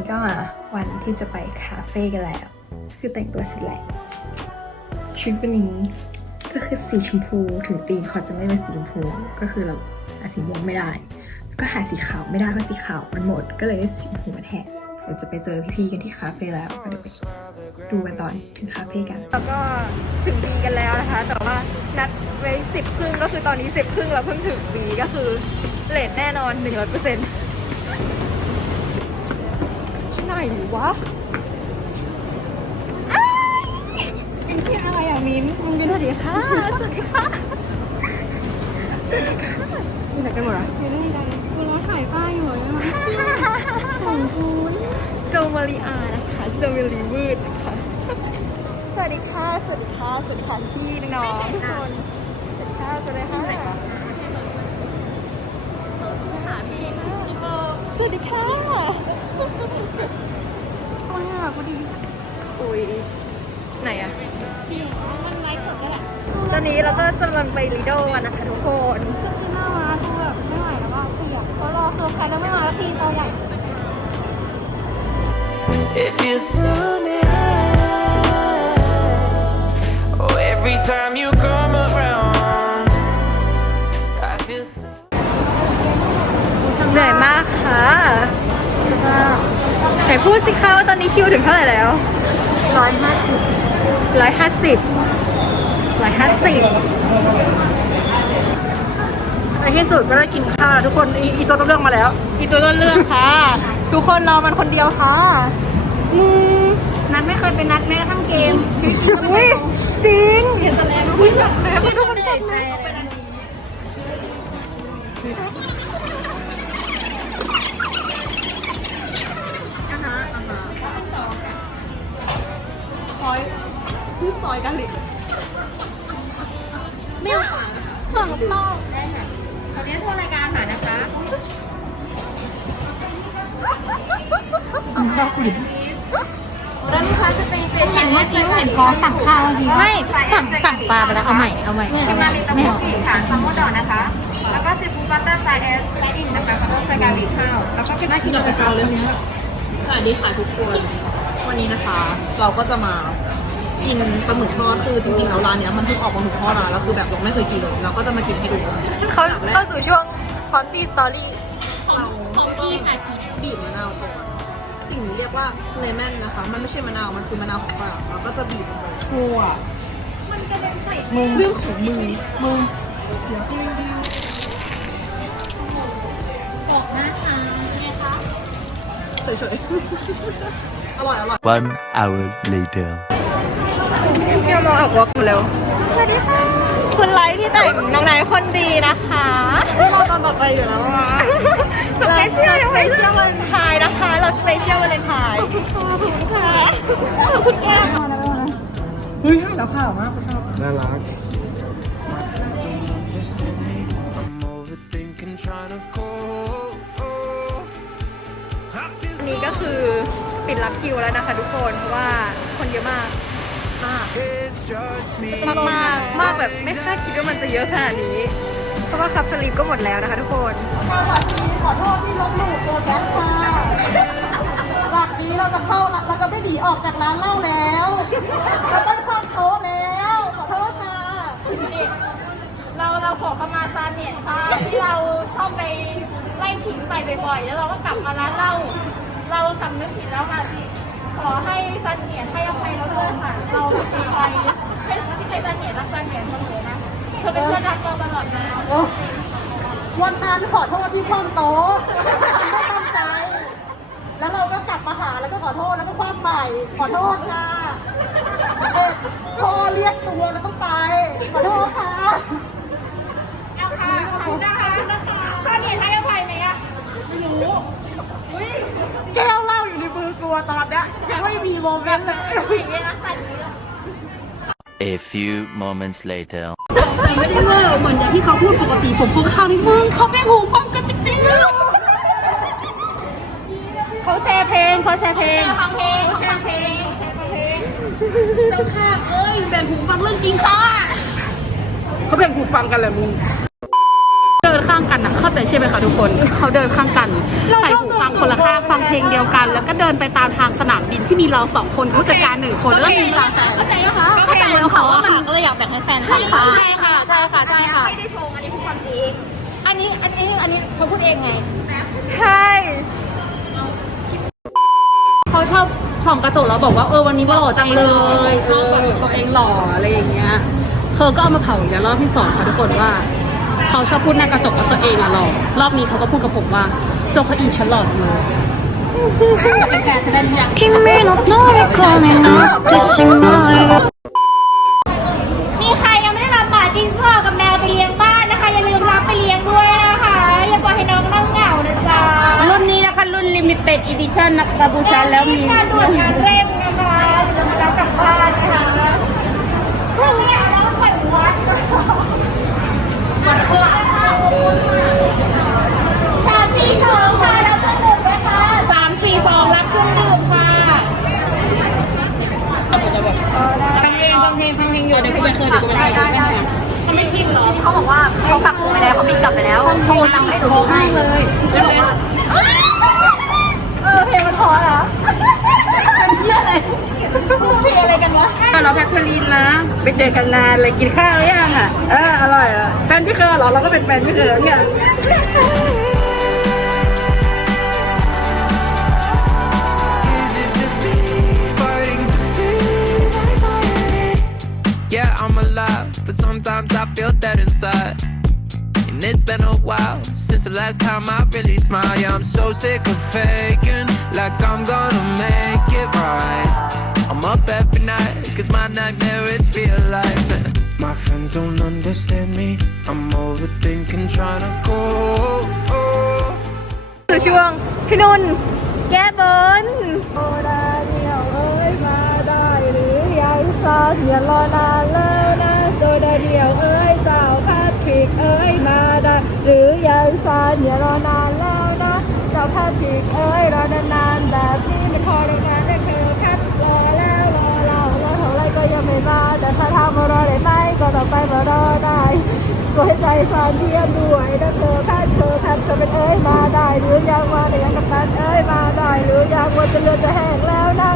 นี่ก็มาวันที่จะไปคาเฟ่กันแล้ว คือแต่งตัวเสร็จแล้วชุดวันนี้ก็คือสีชมพูถึงตีมเขาจะไม่เป็นสีชมพูก็คือเราหาสีม่วงไม่ได้ ก็หาสีขาวไม่ได้เพราะสีขาวมันหมด ก็เลยได้สีชมพูมาแทนเดี๋ยวจะไปเจอพี่ๆกันที่คาเฟ่แล้วก็เดี๋ยวไปดูกันตอนถึงคาเฟ่กันแล้วก็ถึงบีกันแล้วนะคะ แต่ว่านัดไว้สิบครึ่งก็คือตอนนี้สิบครึ่งเราเพิ่งถึงบีก็คือเลทแน่นอนหนึ่งร้อยเปอร์เซ็นต์ ไหนวะอ้ายไอ้ที่อะไรอะมิมมึงกันสวัสดีค่ะ สวัสดีค่ะสวัสดีค่ะที่ไหนกันหมดอะเดี๋ยวได้ได้กูรอถ่ายป้ายอยู่เลยนะของกูโจมาริอานะคะโจมาริวืดนะคะ สวัสดีค่ะ สวัสดีค่ะ สวัสดีค่ะพี่น้องทุกคน สวัสดีค่ะ สวัสดีค่ะสวัสดีค่ะคนหากูดีอุ้ยไหนอะมันไลฟ์สดก็แหละตอนนี้เราก็กำลังไปลีโดกันนะคะทุกคนก็คือหน้ามาคือแบบไม่ไหวแล้วว่าเปียกเขารอคือใครก็ไม่มาแล้วพี่ตัวใหญ่ If your sun is Oh, every time you come around I feel so เหนื่อยมากค่ะไห นพูดสิคะว่าตอนนี้คิวถึงเท่าไหร่แล้วร้อยห้าสิบร้อยห้าสิบร้อยห้าสิบในที่สุดก็ได้กินข้าวแล้วทุกคนอีอีตัวต้นเรื่องมาแล้ว อีตัวต้นเรื่องค่ะ ทุกคนรอมันคนเดียวค่ะอืมนัดไม่เคยเป็นนัดแม้กระทั่งเกมชีวิตจริงก็ไม่อุ้ยเคยจริงเห็นแต่แล้วอุ้ยแบบแล้ว ทุกคนตกเลยเห็นเมื่อกี้เห็นฟ้องสั่งข้าวดีไม่สั่งสั่งปลาไปแล้วเอาใหม่เอาใหม่เอาใหม่ไม่เอาค่ะซัมโมดอนนะคะ แล้วก็ซีฟู้ดบัตเตอร์ไซเอสไลท์อินนะคะบัตเตอร์ไซการีข้าวแล้วก็เป็นน่ากินกับข้าวเลยเนี่ยสวัสดีค่ะทุกคน วันนี้นะคะ เราก็จะมากินปลาหมึกทอดคือจริงๆแล้วร้านเนี้ยมันเพิ่งออกมาหมึกทอดมาแล้วคือแบบเราไม่เคยกินเลยเราก็จะมากินให้ดูเขาเข้าสู่ช่วงพอนตี้สตอรี่เราก็ต้องบีบมะนาวก่อนสิ่งนี้เรียกว่าเลมอนนะคะ มันไม่ใช่มะนาวมันคือมะนาวของฝรั่งเราก็จะบีบลงไปงัวมันจะเป็นมึงเรื่องของมึงมึงบอกนะคะนะคะเฉยๆ อร่อยอร่อย One hour later. พี่มองออกวอล์กเร็วสวัสดีค่ะ คุณไลท์ที่แต่งน้องนายคนดีนะคะเราตอนต่อไปอยู่แล้วว่าเราสเปเชียลวาเลนไทน์นะคะ เราสเปเชียลวาเลนไทน์เฮ้ยให้เราข่าวมากกูชอบ My friends don't understand me I'm overthinking trying to cope I feel วันนี้ก็คือ ปิดรับคิวแล้วนะคะทุกคนเพราะว่าคนเยอะมากมาก it's just me มากมากมากแบบไม่คาดคิดว่ามันจะเยอะขนาดนี้ เพราะว่าคับสลีปก็หมดแล้วนะคะทุกคนขอโทษที่ลบหลู่ตัวแจ็คค่ะจากนี้เราจะเข้าเราจะไม่หนีออกจากร้านเหล้าแล้วเราต้องเข้าโต๊ะแล้วขอโทษค่ะเราเราขอขมาซาเนียค่ะที่เราชอบไปไล่ขิงใส่บ่อยๆแล้วเราก็กลับมาร้านเหล้า เราสำนึกผิดแล้วค่ะที่ขอให้ซาเหนียให้อภัยเราด้วยค่ะ เราเสียใจให้ให้ซาเหนียรักซาเหนียเสมอนะเธอเป็นเพื่อนรักเราตลอดมาวันนั้นขอโทษที่คว่ำโต๊ะไม่ตั้งใจ แล้วเราก็กลับมาหาแล้วก็ขอโทษแล้วก็คว่ำใหม่ ขอโทษค่ะเอ๊ะพ่อเรียกตัวแล้วต้องไป ขอโท ตอนเนี้ยยังไม่มีโมเมนต์เลยผู้หญิงเนี่ยรักใส่นี้ A few moments later. แต่ไม่ได้เวอร์เหมือนอย่างที่เขาพูดปกติผมพกข้าวนี่มึงเขาไม่หูฟังกันจริงๆเขาแชร์เพลงเขาแชร์เพลงฟังเพลงฟังเพลงเจ้าค่ะเอ้ยแบ่งหูฟังเรื่องจริงค่ะเขาแบ่งหูฟังกันแหละมึงเกิดครั้งางกันนะเข้าใจใช่ไหมคะทุกคนเขาเดินข้างกันใส่หูฟังคนละข้างฟังเพลงเดียวกัน แล้วก็เดินไปตามทางสนามบินที่มีเราสองคนผู้จัดการหนึ่งคนแล้วก็มีจ่าแซมเข้าใจไหมคะเข้าใจแล้วค่ะว่ามันก็เลยอยากแบ่งให้แฟนใช่ค่ะใช่ค่ะใช่ค่ะใช่ค่ะไม่ได้ชงอันนี้คือความจริงอันนี้อันนี้อันนี้เขาพูดเองไงใช่เขาชอบส่องกระจกแล้วบอกว่าเออวันนี้หล่อจังเลยชอบแบบตัวเองหล่ออะไรอย่างเงี้ยเขาก็เอามาเผาอีกแล้วรอบที่สองค่ะทุกคนว่า เขาชอบพูดหน้ากระจกว่าตัวเองอะหล่อรอบนี้เขาก็พูดกับผมว่าโจเขาอีฉันหล่อจังเลยจะเป็นแฟนฉันได้หรือยัง 君の虜になってし แล้วโทรนำให้ดูให้เลยเออเพลงมันพอแล้วเราแพ็คเทอรีนนะไปเจอกันนานเลยกินข้าวหรือยังอะเอออร่อยอะแฟนพี่เคยเหรอเราก็เป็นแฟนพี่เคยเนี่ย Is it just me fighting to breathe anxiety? Yeah, I'm alive, but sometimes I feel dead inside. And it's been a while since the last time I really smiled. Yeah, I'm so sick of faking like I'm gonna make it right. I'm up every night, cause my nightmare is real life. And my friends don't understand me. I'm overthinking, trying to go. คือช่วงพี่นุ่น แก้บน โอดาเดียวเอ้ยมาได้หรือยังสันอย่ารอนานแล้วนะโซดาเดี หรือยังสันอย่ารอนานแล้วนะเจ้าแพทริกเอ้ยรอนานๆแบบนี้ไม่พอในงานได้เธอแคทรอแล้วรอเรารอเท่าไรก็ยังไม่มาแต่ถ้าทำมารอได้ไหมก็ต้อไปมารอได้ก็ให้ใจสันเพียนด้วยนะเธอแพทเธอแพทเธอเป็นเอ้ยมาได้หรือยังมาแต่ยังกับตันเอ้ยมาได้หรือยังวันจะเลือจะแห้งแล้วนะ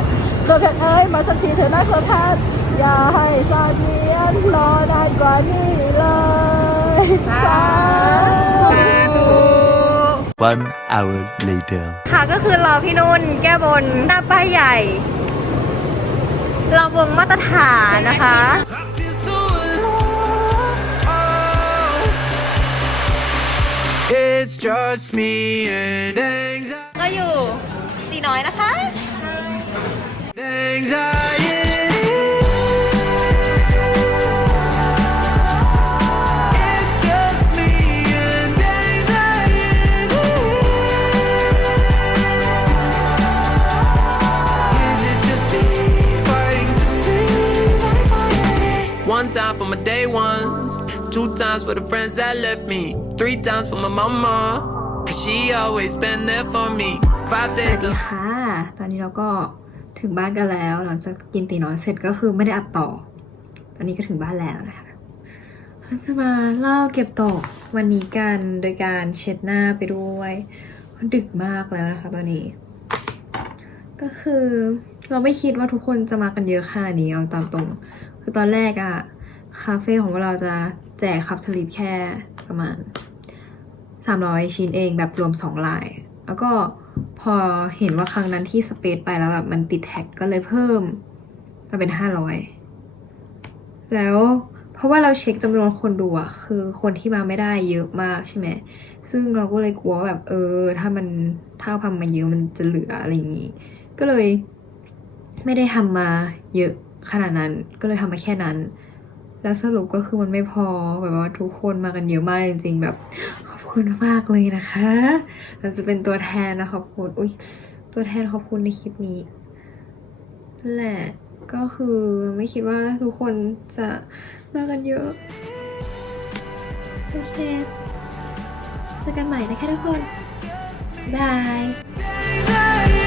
เธอแพทเอ้ยมาสักทีเถอะนะเธอแพทอย่าให้สันเพียนรอนานกว่านี้เลย สาธุ One hour later. ค่ะก็คือรอพี่นุ่นแก้บนหน้าป้ายใหญ่ เราวงมาตรฐานนะคะ I feel so alone. It's just me and anxiety. ก็อยู่ตีน้อยนะคะ anxiety. My day ones, two times for the friends that left me, three times for my mama, cause she always been there for me. Five ส days วัสดีค่ะ ตอนนี้เราก็ถึงบ้านกันแล้ว หลังจากกินตีน้อยเสร็จก็คือไม่ได้อัดต่อ ตอนนี้ก็ถึงบ้านแล้วนะคะเราจะมาเล่าเก็บตกวันนี้กันโดยการเช็ดหน้าไปด้วยเพราะดึกมากแล้วนะคะตอนนี้ ก็คือเราไม่คิดว่าทุกคนจะมากันเยอะขนาดนี้เอาตามตรง คือตอนแรกอะ คาเฟ่ของเราจะแจกคัพสลีปแค่ประมาณ 300 ชิ้นเองแบบรวม 2 ลาย แล้วก็พอเห็นว่าครั้งนั้นที่สเปซไปแล้วแบบมันติดแท็กก็เลยเพิ่มมาเป็น 500 แล้วเพราะว่าเราเช็คจำนวนคนดูอะคือคนที่มาไม่ได้เยอะมากใช่ไหมซึ่งเราก็เลยกลัวแบบเออ ถ้ามันถ้าทำมาเยอะมันจะเหลืออะไรอย่างนี้ ก็เลยไม่ได้ทำมาเยอะขนาดนั้นก็เลยทำมาแค่นั้น แล้วสรุปก็คือมันไม่พอแบบว่าทุกคนมากันเยอะมากจริงๆแบบ ขอบคุณมากเลยนะคะเราจะเป็นตัวแทนนะขอบคุณอุ้ยตัวแทนขอบคุณในคลิปนี้นั่นแหละก็คือไม่คิดว่าทุกคนจะมากันเยอะโอเคเจอกันใหม่นะคะทุกคนบาย